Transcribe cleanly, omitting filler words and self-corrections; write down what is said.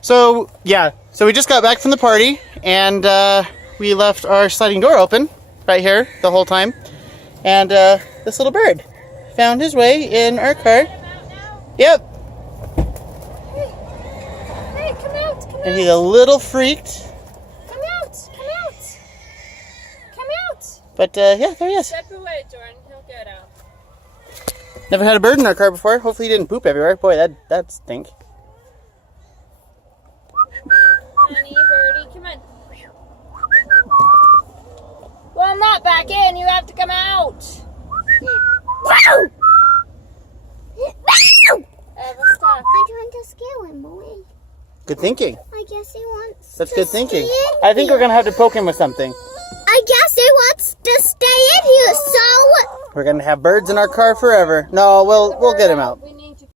So, yeah. So we just got back from the party, and we left our sliding door open right here the whole time. And this little bird found his way in our car. Yep. Hey, come out, come out. And he's a little freaked. Come out, come out. Come out. But, yeah, there he is. Step away, Jordan. He'll get out. Never had a bird in our car before. Hopefully he didn't poop everywhere. Boy, that'd stink. Honey, birdie, come on. Well, I'm not back in. You have to come out. Eva, stop. I'm trying to scare him away. Good thinking. I guess he wants That's to good thinking. stay in I think we're here. going to have to poke him with something. I guess he wants to stay in here, so... We're going to have birds in our car forever. No, we'll get him out. We